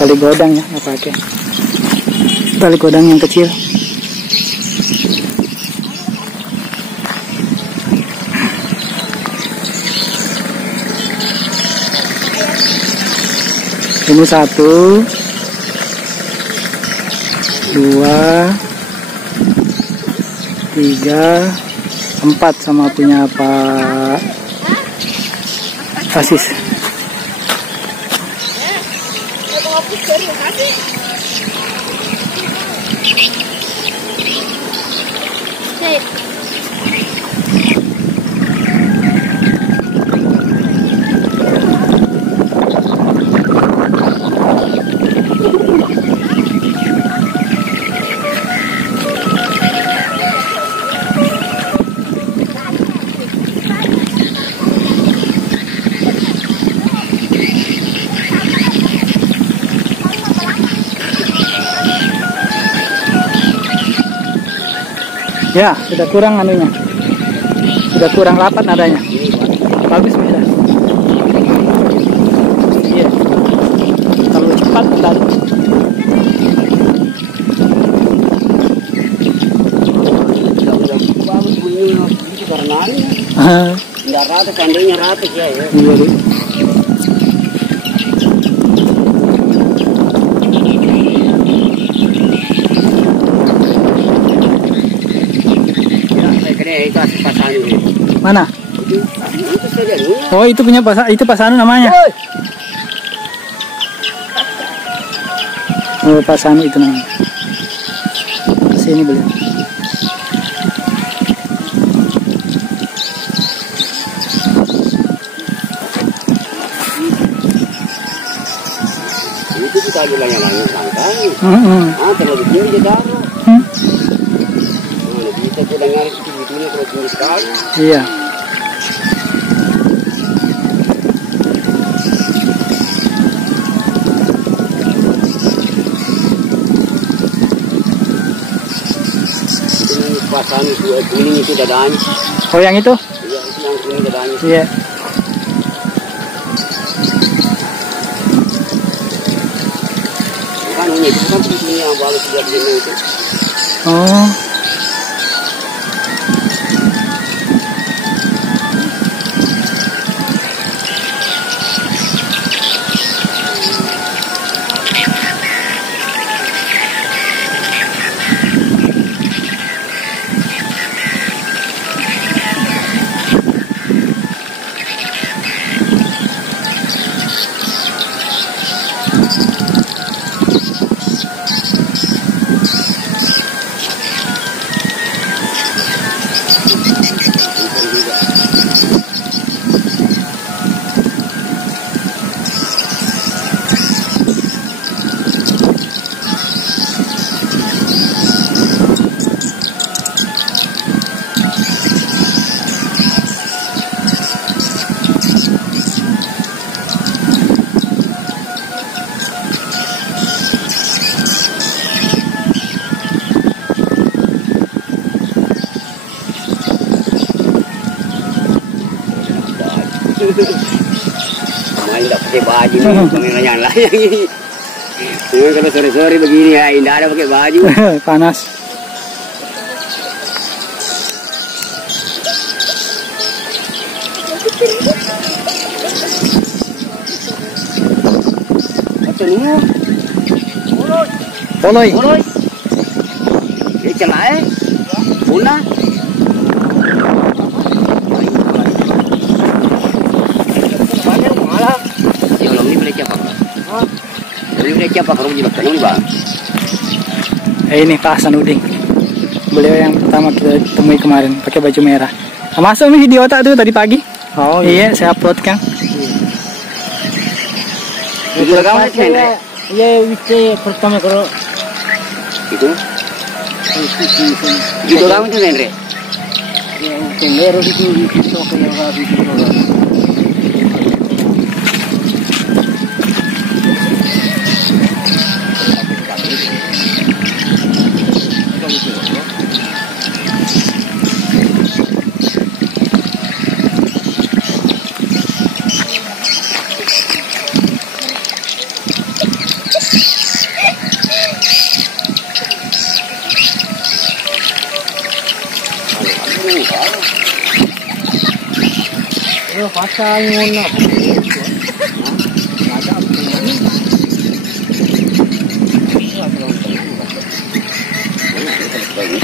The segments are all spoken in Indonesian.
Tali godang ya, nggak pakai. Tali godang yang kecil. Ini 1, 2, 3, 4 sama punya Pak Azis. Ya, sudah kurang anunya. Sudah kurang rapat nadanya. Bagus sudah. Iya. Terlalu cepat tadi. Nggak rata, seandainya rata ya. Iya, Itu pasan ini. mana? Itu saja. Oh, itu punya itu pasanu namanya. Oh, pasanu itu namanya. Sini beliau. Itu kita bilang yang lain santai. Terlalu tinggi dia taruh. Kita sudah nyari itu kalau tinggi sekali. Iya. Ini pasan kuning itu dadanya. Oh, yang itu? Iya, itu yang kuning dadanya. Iya. Kan unik, itu kan ini yang bagus dia begini itu. Oh. Main tak pakai baju nih, layang-layang ini. Kalau sore-sore begini ya, indah ada pakai baju. Panas. Poloi. Ini celai, guna. Ini Pak Hasanuddin. Beliau yang pertama kita temui kemarin pakai baju merah. Masuk nih video tak tuh tadi pagi. Oh iya, saya upload kan. Itu kamu sendiri. Iya, itu pertama kalau itu. Itu kamu sendiri. Ya, sendiri itu kayak gitu. Ini pasang nguna. Ada apa ini?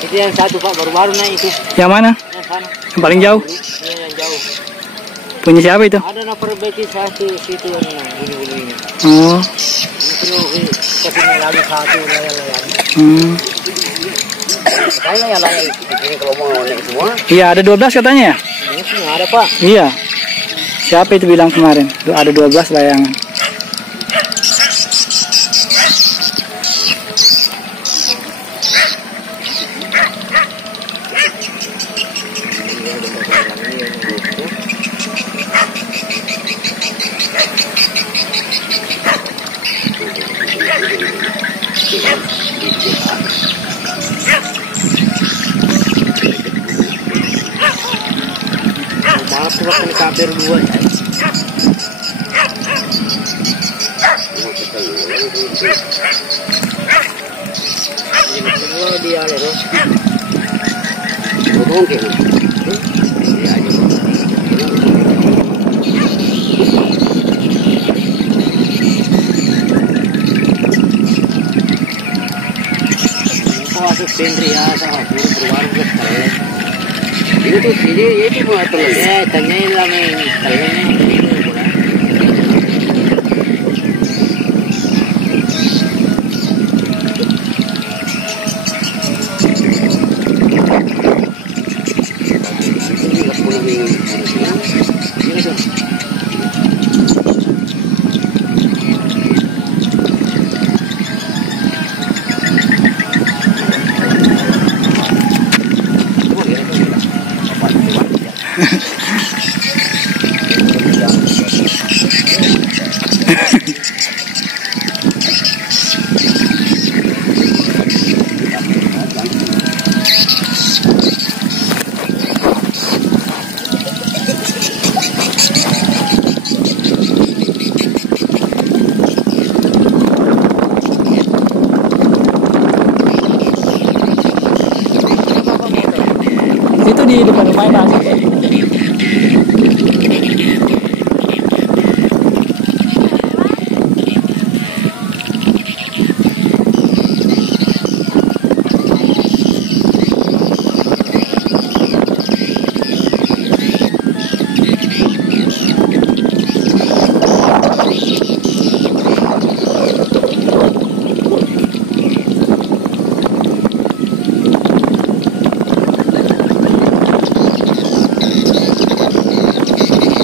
Itu yang satu Pak, baru-baru naik itu. Yang mana? Yang sana. Yang paling jauh? Iya, yang jauh. Punya siapa itu? Ada nak perbaiki satu situ bunyi-bunyi ini. Oh. Ini kasih lagi satu layang-layang. Kayaknya yang layang ini kalau mau naik semua. Iya, ada 12 katanya ya? Ini sih ada Pak. Iya. Siapa itu bilang kemarin? Ada 12 layangan. Maaf kalau kena kabir dua ya. Ini semua dia loh. Potong ke. Iya aja. Masuk sendiri ya sama berwarung ke sekali. Ini tuh ini buat telurnya, tengahnya lama telurnya ini bola. Ini tuh. Itu di depan rumahnya Pak.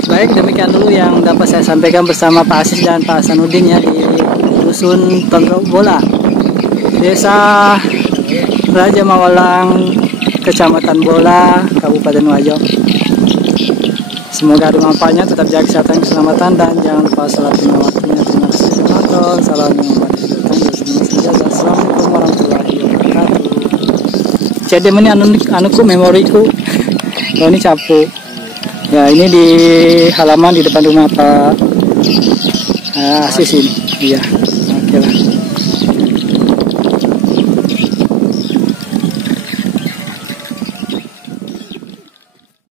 Baik, demikian dulu yang dapat saya sampaikan bersama Pak Azis dan Pak Sanudin ya di Dusun Bola, Desa Raja Mawalang, Kecamatan Bola, Kabupaten Wajo. Semoga ada manfaatnya, tetap jaga kesehatan, keselamatan, dan jangan lupa salat lima waktunya. Terima kasih sudah nonton. Salam membuat Assalamualaikum warahmatullahi wabarakatuh. Jadi ini anuku memoriku, oh ini capu. Ya, ini di halaman di depan rumah Pak Azis ini. Iya.